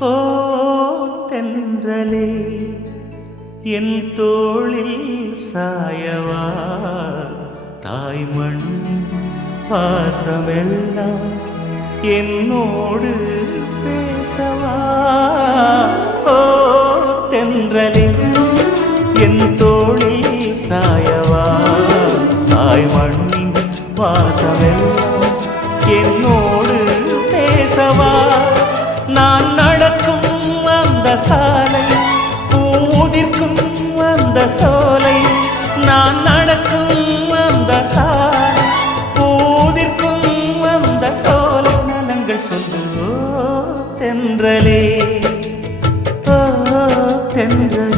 ஓ தென்றலே என் தோளில் சாயவா தாய்மண் பாசமெல்லாம் என்னோடு பேசவா ஓ தென்றலே என் தோளில் சாயவா தாய்மண்ணின் பாசமெல்லாம் என்னோடு பேசவா நான் நடக்கும் அந்த சாலை பூதிர்க்கும் அந்த சோலை நான் நடக்கும் அந்த சாலை பூதிர்க்கும் அந்த சோலை நலங்கள் சொல்லு தென்றலே தென்றலே